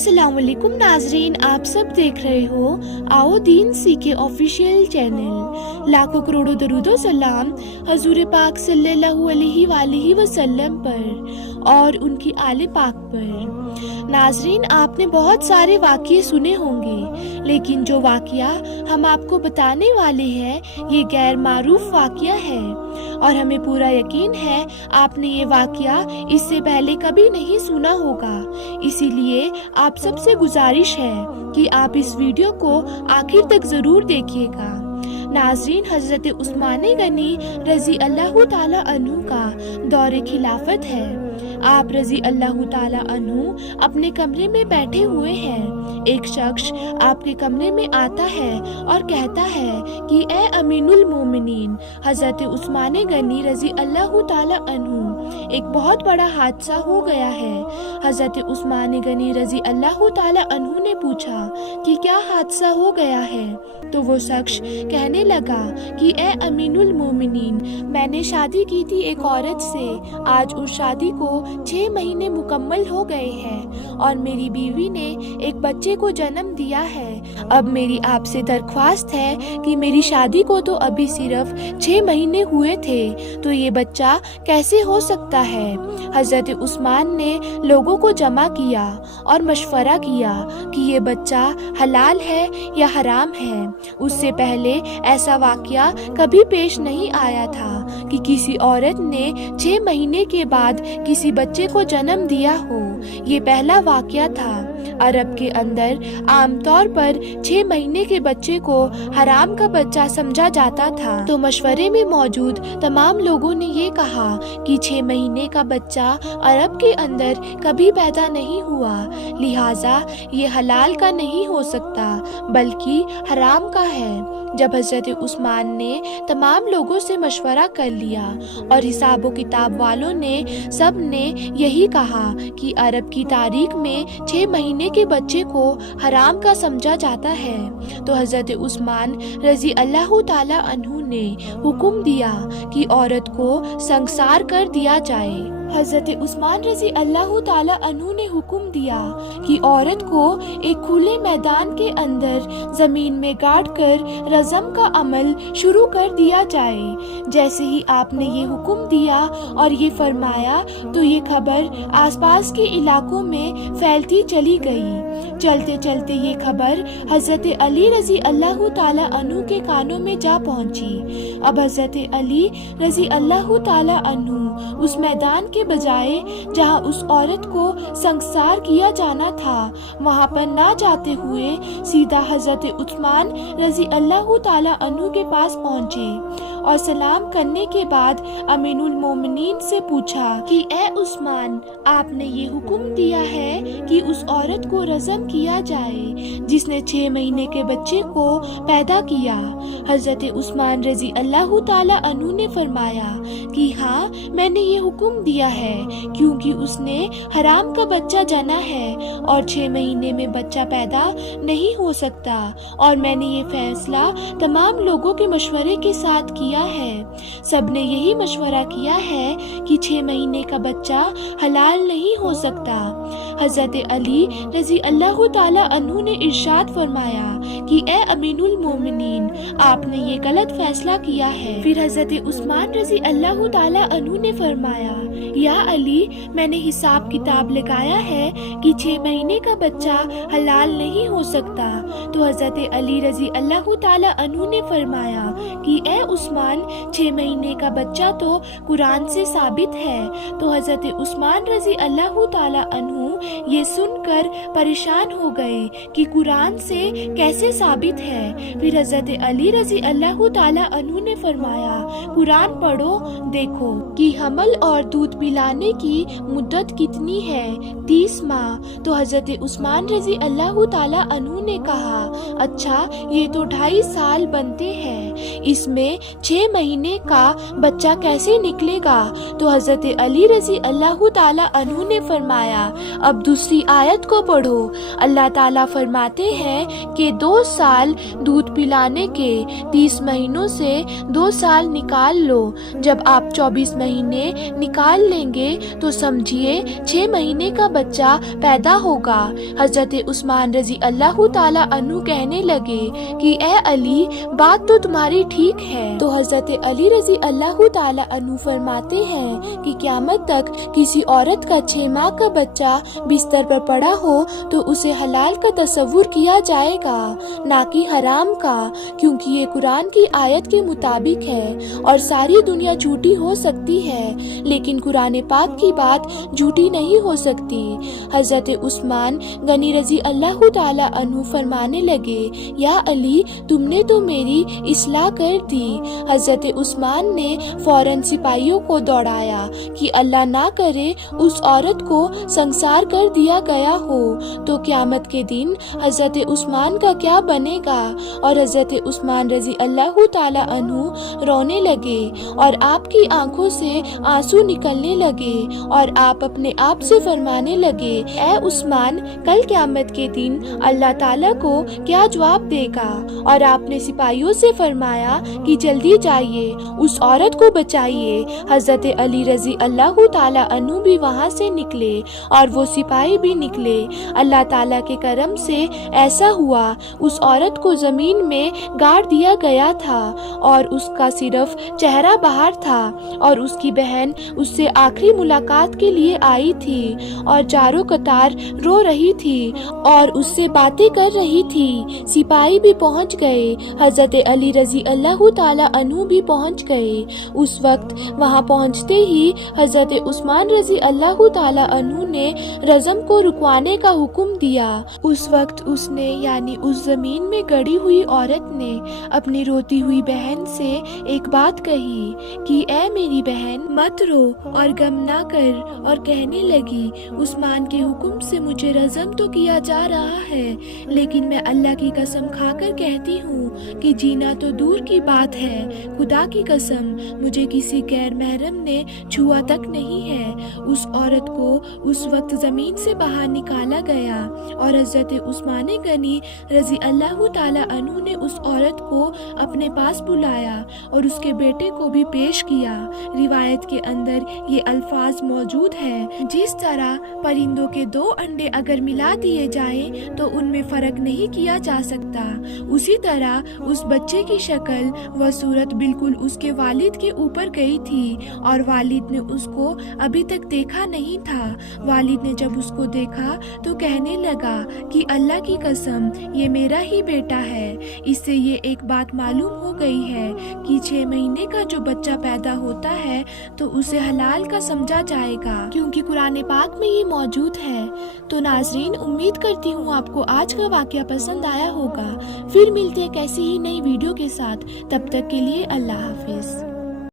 अस्सलाम वालेकुम नाजरीन, आप सब देख रहे हो आओ दीन सीखे ऑफिशियल चैनल। लाखों करोड़ों दरूदो सलाम हजूर पाक सल्लल्लाहु अलैहि वसल्लम पर और उनकी आले पाक पर। नाजरीन, आपने बहुत सारे वाक़ये सुने होंगे, लेकिन जो वाक़या हम आपको बताने वाले हैं ये गैर मारूफ वाक़या है और हमें पूरा यकीन है आपने ये वाक़या इससे पहले कभी नहीं सुना होगा। इसीलिए आप सबसे गुजारिश है कि आप इस वीडियो को आखिर तक ज़रूर देखिएगा। नाजरीन, हज़रत उस्मान गनी रज़ी अल्लाह ताला अन्हु का दौरे खिलाफत है। आप रज़ी अल्लाह ताला अन्हु अपने कमरे में बैठे हुए हैं। एक शख्स आपके कमरे में आता है और कहता है कि ए अमीनुल मोमिनीन हज़रत उस्मान गनी रज़ी अल्लाह ताला अन्हु, एक बहुत बड़ा हादसा हो गया है। हज़रत उस्मान गनी रज़ी अल्लाह ताला अन्हु ने पूछा कि क्या हादसा हो गया है? तो वो शख्स कहने लगा कि ए अमीनुल मोमिनीन, मैंने शादी की थी एक औरत से। आज उस शादी को 6 महीने मुकम्मल हो गए हैं और मेरी बीवी ने एक बच्चे को जन्म दिया है। अब मेरी आपसे दरख्वास्त है कि मेरी शादी को तो अभी सिर्फ 6 महीने हुए थे, तो ये बच्चा कैसे हो सकता है? हज़रत उस्मान ने लोगों को जमा किया और मशवरा किया कि ये बच्चा हलाल है या हराम है। उससे पहले ऐसा वाक़या कभी पेश नहीं आया था कि किसी औरत ने 6 महीने के बाद किसी बच्चे को जन्म दिया हो। ये पहला वाक़या था। अरब के अंदर आमतौर पर 6 महीने के बच्चे को हराम का बच्चा समझा जाता था। तो मशवरे में मौजूद तमाम लोगों ने ये कहा कि 6 महीने का बच्चा अरब के अंदर कभी पैदा नहीं हुआ, लिहाजा ये हलाल का नहीं हो सकता बल्कि हराम का है। जब हज़रत उस्मान ने तमाम लोगों से मशवरा कर लिया और हिसाब व किताब वालों ने सब ने यही कहा कि अरब की तारीख में 6 महीने के बच्चे को हराम का समझा जाता है, तो हज़रत उस्मान रज़ी अल्लाह ताला अन्हु ने हुक्म दिया कि औरत को संसार कर दिया जाए। हज़रत उस्मान रज़ी अल्लाह ताला अन्हु ने हुक्म दिया कि औरत को एक खुले मैदान के अंदर ज़मीन में गाड़ कर रज़म का अमल शुरू कर दिया जाए। जैसे ही आपने ये हुक्म दिया और ये फरमाया तो ये खबर आसपास के इलाकों में फैलती चली गई। चलते चलते ये खबर हज़रत अली रज़ी अल्लाह ताला अन्हु के कानों में जा पहुंची। अब हज़रत अली रज़ी अल्लाह ताला अन्हु उस मैदान के बजाय जहां उस औरत को संसार किया जाना था वहां पर ना जाते हुए सीधा हज़रत उस्मान रज़ी अल्लाह ताला अन्हु के पास पहुंचे और सलाम करने के बाद अमीनुल मोमिनीन से पूछा कि ए उस्मान, आपने ये हुक्म दिया है कि उस औरत को रज़म किया जाए जिसने 6 महीने के बच्चे को पैदा किया। हज़रत उस्मान रज़ी अल्लाह ताला अन्हु ने फरमाया कि हाँ, मैंने ये हुक्म दिया है क्योंकि उसने हराम का बच्चा जना है और 6 महीने में बच्चा पैदा नहीं हो सकता, और मैंने ये फैसला तमाम लोगों के मशवरे के साथ किया है। सबने यही मशवरा किया है कि 6 महीने का बच्चा हलाल नहीं हो सकता। हज़रत अली रज़ी अल्लाह ताला अन्हु ने इरशाद फरमाया कि ए अमीनुल मोमिनीन, आपने ये गलत फैसला किया है। फिर हज़रत उस्मान रज़ी अल्लाह ताला अन्हु ने फरमाया, या अली, मैंने हिसाब किताब लगाया है कि 6 महीने का बच्चा हलाल नहीं हो सकता। तो हज़रत अली रज़ी अल्लाह ताला अन्हु ने फरमाया कि ए उस्मान, 6 महीने का बच्चा तो कुरान से साबित है। तो हज़रत उस्मान रज़ी अल्लाह ताला अन्हु ये सुनकर परेशान हो गए कि कुरान से कैसे साबित है। फिर हज़रत अली रज़ी अल्लाह ताला अन्हु ने फरमाया, कुरान पढ़ो, देखो कि हमल और दूध पिलाने की मुद्दत कितनी है, 30 माह। तो हज़रत उस्मान रज़ी अल्लाह ताला अन्हु ने कहा, अच्छा, ये तो 2.5 साल बनते हैं, इसमें 6 महीने का बच्चा कैसे निकलेगा? तो हज़रत अली रज़ी अल्लाह ताला अन्हु ने फरमाया, اب دوسری آیت کو پڑھو۔ اللہ تعالیٰ فرماتے ہیں کہ 2 سال دودھ پلانے کے 30 مہینوں سے 2 سال نکال لو۔ جب آپ 24 مہینے نکال لیں گے تو سمجھیے 6 مہینے کا بچہ پیدا ہوگا۔ حضرت عثمان رضی اللہ تعالیٰ عنہ کہنے لگے کہ اے علی، بات تو تمہاری ٹھیک ہے۔ تو حضرت علی رضی اللہ تعالیٰ عنہ فرماتے ہیں کہ قیامت تک کسی عورت کا 6 ماہ کا بچہ بستر پر پڑا ہو تو اسے حلال کا تصور کیا جائے گا، نہ کہ حرام کا، کیونکہ یہ قرآن کی آیت کے مطابق ہے۔ اور ساری دنیا جھوٹی ہو سکتی ہے لیکن قرآن پاک کی بات جھوٹی نہیں ہو سکتی۔ حضرت عثمان غنی رضی اللہ تعالیٰ عنہ فرمانے لگے، یا علی، تم نے تو میری اصلاح کر دی۔ حضرت عثمان نے فوراً سپاہیوں کو دوڑایا کہ اللہ نہ کرے اس عورت کو سنسار کر دیا گیا ہو تو قیامت کے دن حضرت عثمان کا کیا بنے گا۔ اور حضرت عثمان رضی اللہ تعالیٰ عنہ رونے لگے اور آپ کی آنکھوں سے آنسو نکلنے لگے اور آپ اپنے آپ سے فرمانے لگے، اے عثمان، کل قیامت کے دن اللہ تعالیٰ کو کیا جواب دے گا۔ اور آپ نے سپاہیوں سے فرمایا کہ جلدی جائیے، اس عورت کو بچائیے۔ حضرت علی رضی اللہ تعالیٰ عنہ بھی وہاں سے نکلے اور وہ سپاہی بھی نکلے۔ اللہ تعالیٰ کے کرم سے ایسا ہوا، اس عورت کو زمین میں گاڑ دیا گیا تھا اور اس کا صرف چہرہ باہر تھا، اور اس کی بہن اس سے آخری ملاقات کے لیے آئی تھی اور چاروں قطار رو رہی تھی اور اس سے باتیں کر رہی تھی۔ سپاہی بھی پہنچ گئے، حضرت علی رضی اللہ تعالیٰ عنہ بھی پہنچ گئے۔ اس وقت وہاں پہنچتے ہی حضرت عثمان رضی اللہ تعالیٰ عنہ نے رزم کو رکوانے کا حکم دیا۔ اس وقت اس نے یعنی اس زمین میں گڑی ہوئی عورت نے اپنی روتی ہوئی بہن سے ایک بات کہی کہ اے میری بہن، مت رو اور غم نہ کر، اور کہنے لگی، عثمان کے حکم سے مجھے رزم تو کیا جا رہا ہے لیکن میں اللہ کی قسم کھا کر کہتی ہوں کہ جینا تو دور کی بات ہے، خدا کی قسم مجھے کسی غیر محرم نے چھوا تک نہیں ہے۔ اس عورت کو اس وقت زمین سے باہر نکالا گیا اور حضرت عثمان غنی رضی اللہ تعالیٰ عنہ نے اس عورت کو اپنے پاس بلایا اور اس کے بیٹے کو بھی پیش کیا۔ روایت کے اندر یہ الفاظ موجود ہے، جس طرح پرندوں کے 2 انڈے اگر ملا دیے جائیں تو ان میں فرق نہیں کیا جا سکتا، اسی طرح اس بچے کی شکل و صورت بالکل اس کے والد کے اوپر گئی تھی اور والد نے اس کو ابھی تک دیکھا نہیں تھا۔ والد نے جب اس کو دیکھا تو کہنے لگا کہ اللہ کی قسم یہ میرا ہی بیٹا ہے۔ اس سے یہ ایک بات معلوم ہو گئی ہے کہ 6 مہینے کا جو بچہ پیدا ہوتا ہے تو اسے حلال کا سمجھا جائے گا، کیونکہ قرآن پاک میں یہ موجود ہے۔ تو ناظرین، امید کرتی ہوں آپ کو آج کا واقعہ پسند آیا ہوگا۔ پھر ملتے ہیں کیسی ہی نئی ویڈیو کے ساتھ، تب تک کے لیے اللہ حافظ۔